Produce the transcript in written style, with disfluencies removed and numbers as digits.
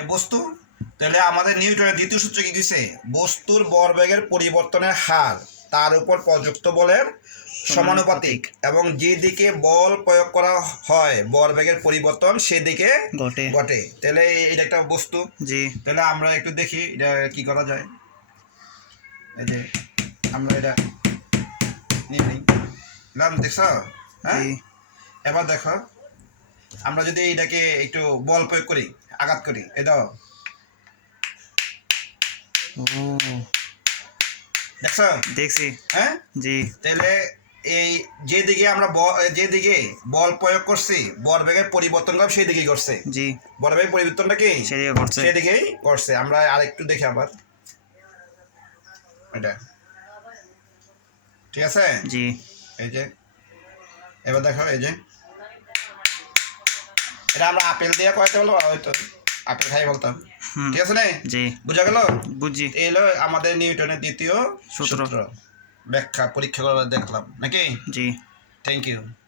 এ বস্তু, তাহলে আমাদের নিউটনের দ্বিতীয় সূত্র কি দিছে? বস্তুর ভরবেগের পরিবর্তনের হার তার উপর প্রযুক্ত বলের সমানুপাতিক এবং যে দিকে বল প্রয়োগ করা হয় ভরবেগের পরিবর্তন সেদিকে ঘটে। তাহলে এটা একটা বস্তু। জি। তাহলে আমরা একটু দেখি এটা কি করা যায়। এই যে আমরা এটা নিয়ে নিই, দেখছ? হ্যাঁ, এবার দেখো আমরা যদি এটাকে একটু বল প্রয়োগ করি, আঘাত করি, এটা দেখছ? দেখছি। হ্যাঁ জি। তাহলে এই যেদিকে আমরা যেদিকে বল প্রয়োগ করছি ভরবেগের পরিবর্তনটা সেই দিকেই করছে। জি। ভরবেগের পরিবর্তনটা কি সেদিকেই করছে। আমরা আরেকটু দেখি আবার এটা, ঠিক আছে? জি। এই যে এবার দেখো, এই যে এটা আমরা আপেল দিয়ে কয়তে বলবো, হয়তো আপেল খাই বলতাম, ঠিক আছে না? জি। বুঝা গেল? বুঝছি। এই হলো আমাদের নিউটনের দ্বিতীয় সূত্র। ব্যাখ্যা পরীক্ষা করে দেখলাম নাকি? জি। Thank you.